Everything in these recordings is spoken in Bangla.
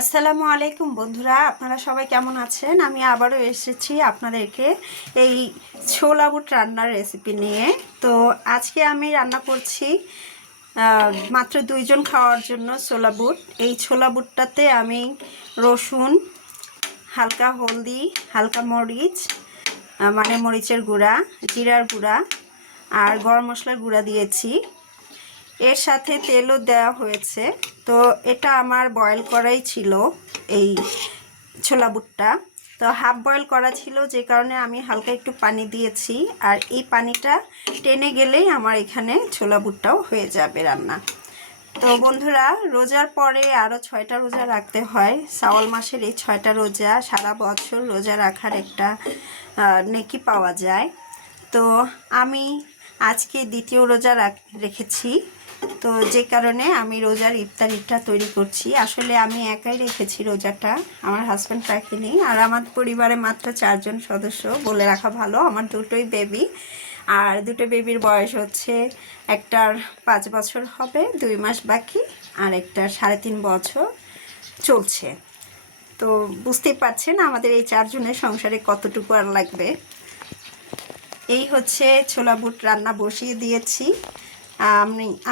আসসালামু আলাইকুম বন্ধুরা, আপনারা সবাই কেমন আছেন? আমি আবারও এসেছি আপনাদেরকে এই ছোলা বুট রান্নার রেসিপি নিয়ে। তো আজকে আমি রান্না করছি মাত্র 2 জন খাওয়ার জন্য ছোলা বুট। এই ছোলা বুটটাতে আমি রসুন, হালকা হলদি, হালকা মরিচ মানে মরিচের গুঁড়া, জিরার গুঁড়া আর গরম মশলার গুঁড়া দিয়েছি। এর সাথে তেলও দেওয়া হয়েছে। তো এটা আমার বয়েল করাই ছিল এই ছোলা বুটটা। তো হাফ বয়েল করা ছিল, যে কারণে আমি হালকা একটু পানি দিয়েছি। আর এই পানিটা টেনে গেলেই আমার এখানে ছোলা বুটটাও হয়ে যাবে রান্না। তো বন্ধুরা, রোজার পরে আরও 6টা রোজা রাখতে হয়। শাওয়াল মাসের এই 6টা রোজা সারা বছর রোজা রাখার একটা নেকি পাওয়া যায়। তো আমি আজকে দ্বিতীয় রোজা রেখেছি। তো যে কারণে আমি রোজার ইফতারিটা তৈরি করছি। আসলে আমি একাই রেখেছি রোজাটা, আমার হাজব্যান্ড রাখেনি। আর আমার পরিবারে মাত্র 4 জন সদস্য, বলে রাখা ভালো। আমার দুটোই বেবি, আর দুটো বেবির বয়স হচ্ছে একটার 5 বছর হবে 2 মাস বাকি, আর একটার 3.5 বছর চলছে। তো বুঝতেই পারছেন আমাদের এই 4 জনের সংসারে কতটুকু আর লাগবে। এই হচ্ছে ছোলা বুট রান্না বসিয়ে দিয়েছি।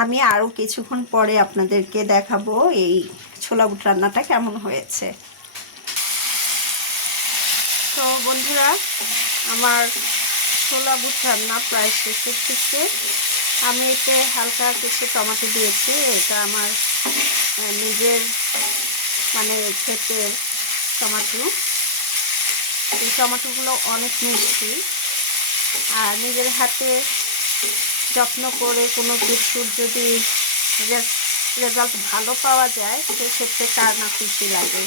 আমি আরও কিছুক্ষণ পরে আপনাদেরকে দেখাবো এই ছোলা বুট রান্নাটা কেমন হয়েছে। তো বন্ধুরা, আমার ছোলা বুট রান্না প্রায় শেষের দিকে। আমি এতে হালকা কিছু টমেটো দিয়েছি। এটা আমার নিজের মানে ক্ষেতের টমেটো। এই টমেটোগুলো অনেক মিষ্টি, আর নিজের হাতে যত্ন করে কোনো কিছুর যদি রেজাল্ট ভালো পাওয়া যায় সেক্ষেত্রে কার না খুশি লাগে।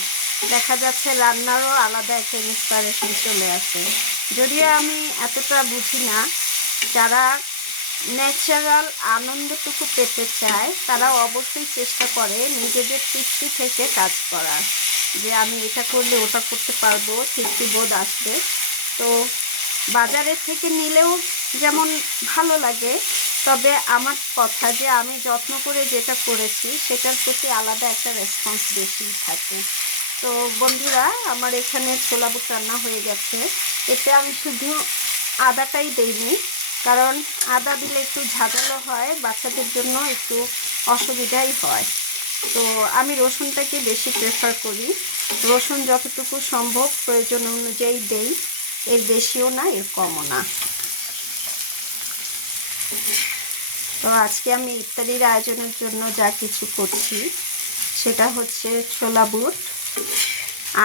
দেখা যাচ্ছে রান্নারও আলাদা একটা ইন্সপিরেশন চলে আসে। যদিও আমি এতটা বুঝি না, যারা ন্যাচারাল আনন্দটুকু পেতে চায় তারা অবশ্যই চেষ্টা করে নিজেদের তৃপ্তি থেকে কাজ করার, যে আমি এটা করলে ওটা করতে পারবো, তৃপ্তি বোধ আসবে। তো বাজারের থেকে নিলেও যেমন ভালো লাগে, তবে আমার কথা যে আমি যত্ন করে যেটা করেছি সেটার প্রতি আলাদা একটা রেসপন্স বেশি থাকে। তো বন্ধুরা, আমার এখানে ছোলা বুট রান্না হয়ে গেছে। এতে আমি শুধু আদাটাই দেইনি, কারণ আদা দিলে একটু ঝাঁঝালো হয়, বাচ্চাদের জন্য একটু অসুবিধাই হয়। তো আমি রসুনটাকে বেশি প্রেফার করি। রসুন যতটুকু সম্ভব প্রয়োজন অনুযায়ী দেই, এর বেশিও না এর কমও না। তো আজকে আমি ইফতারির আয়োজনের জন্য যা কিছু করছি সেটা হচ্ছে ছোলা বুট,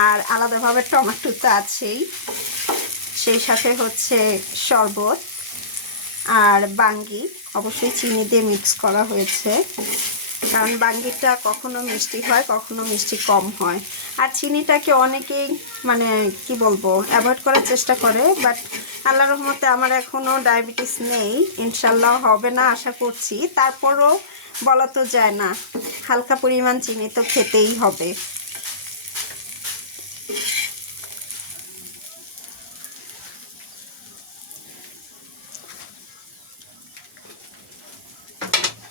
আর আলাদাভাবে টমেটো তো আছেই, সেই সাথে হচ্ছে শরবত আর বাঙ্গি। অবশ্যই চিনি দিয়ে মিক্স করা হয়েছে, কারণ বাঙ্গিটা কখনো মিষ্টি হয় কখনো মিষ্টি কম হয়। আর চিনিটাকে অনেকেই মানে কি বলবো অ্যাভয়েড করার চেষ্টা করে, বাট আল্লাহর রহমতে আমার এখনও ডায়াবেটিস নেই, ইনশাল্লাহ হবে না আশা করছি। তারপরও বলা তো যায় না, হালকা পরিমাণ চিনি তো খেতেই হবে।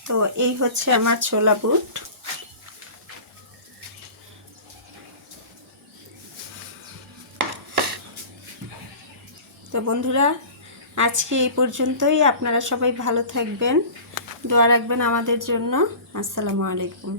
তো এই হচ্ছে আমার ছোলা বুট। তো বন্ধুরা, আজকে এই পর্যন্তই। আপনারা সবাই ভালো থাকবেন, দোয়া রাখবেন আমাদের জন্য। আসসালামু আলাইকুম।